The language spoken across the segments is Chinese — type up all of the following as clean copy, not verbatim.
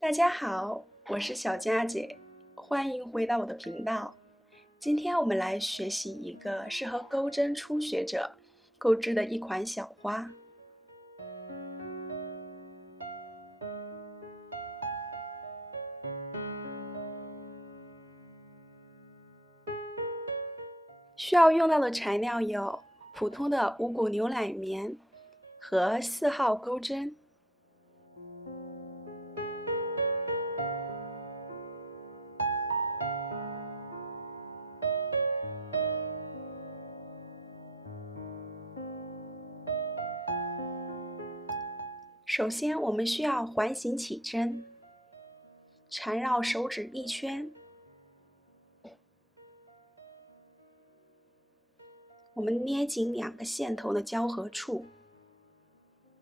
大家好，我是小佳姐，欢迎回到我的频道。今天我们来学习一个适合钩针初学者钩织的一款小花。需要用到的材料有普通的五谷牛奶棉和4号钩针。首先，我们需要环形起针，缠绕手指1圈。我们捏紧2个线头的交合处，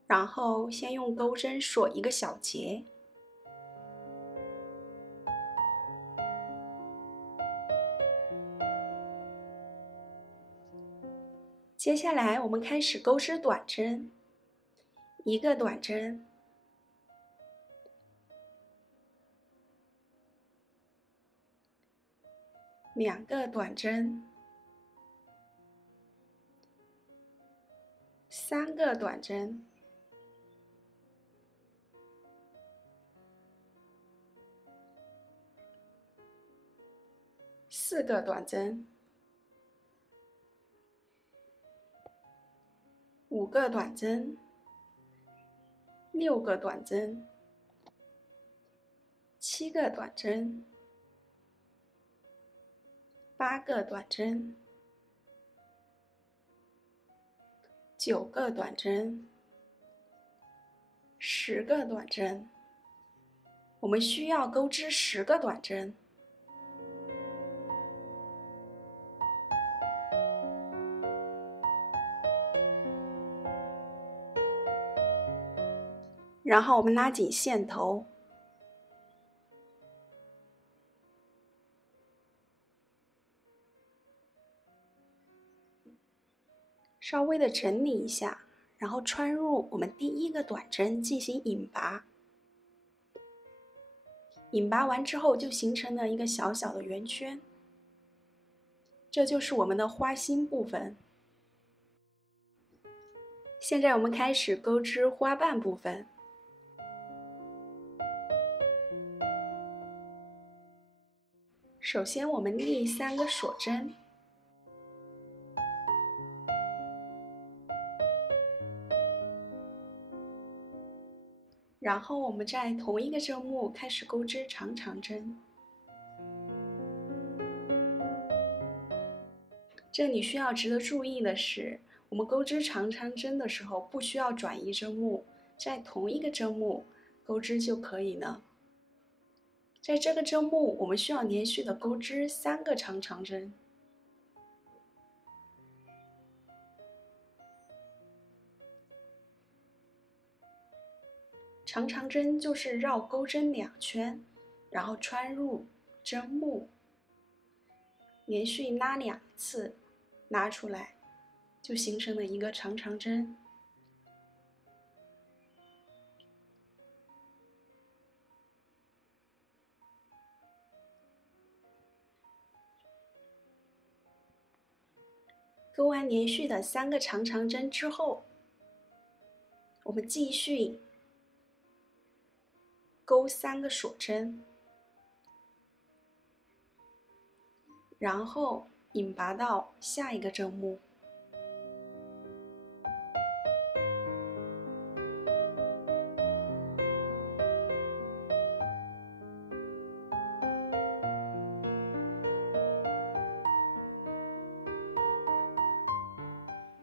然后先用钩针锁一个小结。接下来我们开始钩织短针，1个短针，2个短针，3个短针，4个短针，5个短针，6个短针，7个短针，8个短针，9个短针，10个短针。我们需要钩织10个短针。然后我们拉紧线头，稍微的整理一下，然后穿入我们第1个短针进行引拔。引拔完之后就形成了一个小小的圆圈，这就是我们的花心部分。现在我们开始钩织花瓣部分。首先我们立3个锁针，然后我们在同一个针目开始钩织长长针。这里需要值得注意的是，我们钩织长长针的时候不需要转移针目，在同一个针目钩织就可以了。在这个针目，我们需要连续的钩织3个长长针。长长针就是绕钩针2圈，然后穿入针目，连续拉2次，拉出来，就形成了一个长长针。钩完连续的3个长长针之后，我们继续钩3个锁针，然后引拔到下一个针目。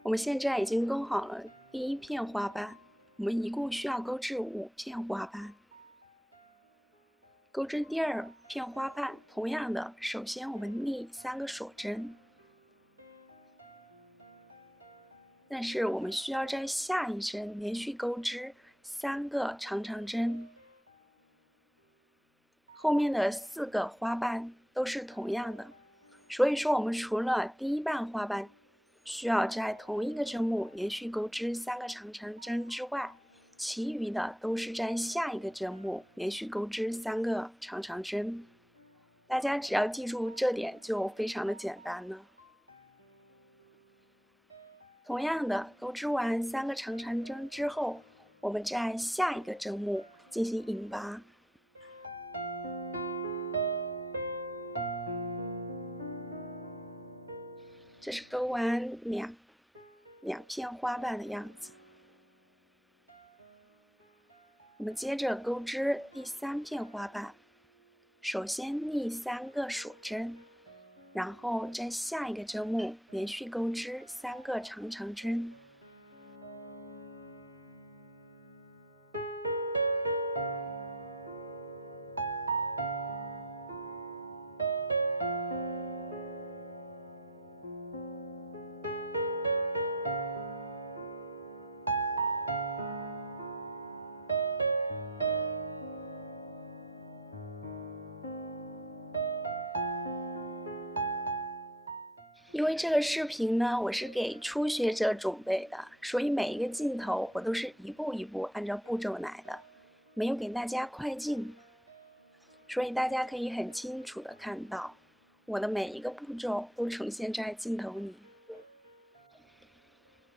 我们现在已经钩好了第1片花瓣，我们一共需要钩织5片花瓣。钩织第2片花瓣，同样的，首先我们立3个锁针，但是我们需要在下一针连续钩织3个长长针，后面的4个花瓣都是同样的，所以说我们除了第1瓣花瓣需要在同一个针目连续钩织3个长长针之外，其余的都是在下一个针目连续钩织3个长长针。大家只要记住这点就非常的简单了。同样的，钩织完3个长长针之后，我们在下一个针目进行引拔。这是钩完两片花瓣的样子。我们接着钩织第3片花瓣，首先逆3个锁针，然后在下一个针目连续钩织3个长长针。因为这个视频呢，我是给初学者准备的，所以每一个镜头我都是一步一步按照步骤来的，没有给大家快进，所以大家可以很清楚的看到我的每一个步骤都呈现在镜头里。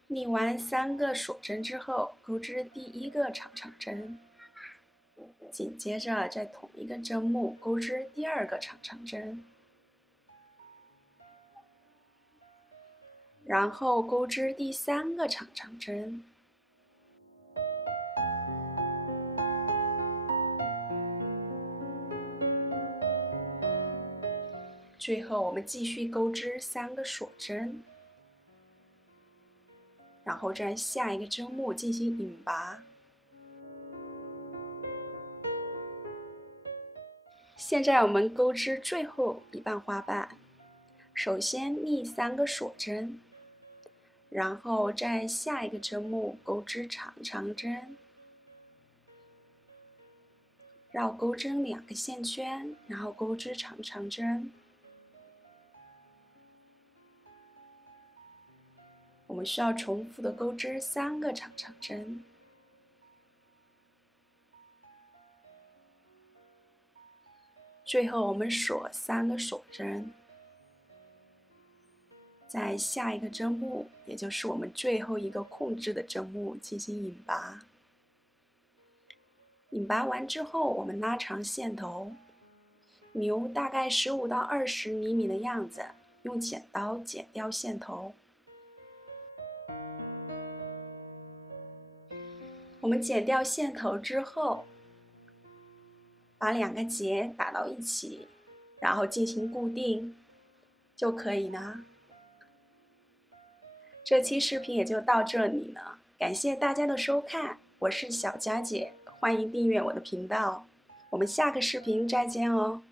逆完3个锁针之后，钩织第1个长长针，紧接着在同一个针目钩织第2个长长针。然后钩织第3个长长针，最后我们继续钩织3个锁针，然后在下一个针目进行引拔。现在我们钩织最后一瓣花瓣，首先逆3个锁针。然后在下一个针目钩织长长针，绕钩针2个线圈，然后钩织长长针。我们需要重复的钩织3个长长针，最后我们锁3个锁针。在下一个针目，也就是我们最后一个控制的针目进行引拔。引拔完之后，我们拉长线头，留大概15到20厘米的样子，用剪刀剪掉线头。我们剪掉线头之后，把2个结打到一起，然后进行固定，就可以了。这期视频也就到这里了，感谢大家的收看，我是小佳姐，欢迎订阅我的频道，我们下个视频再见哦。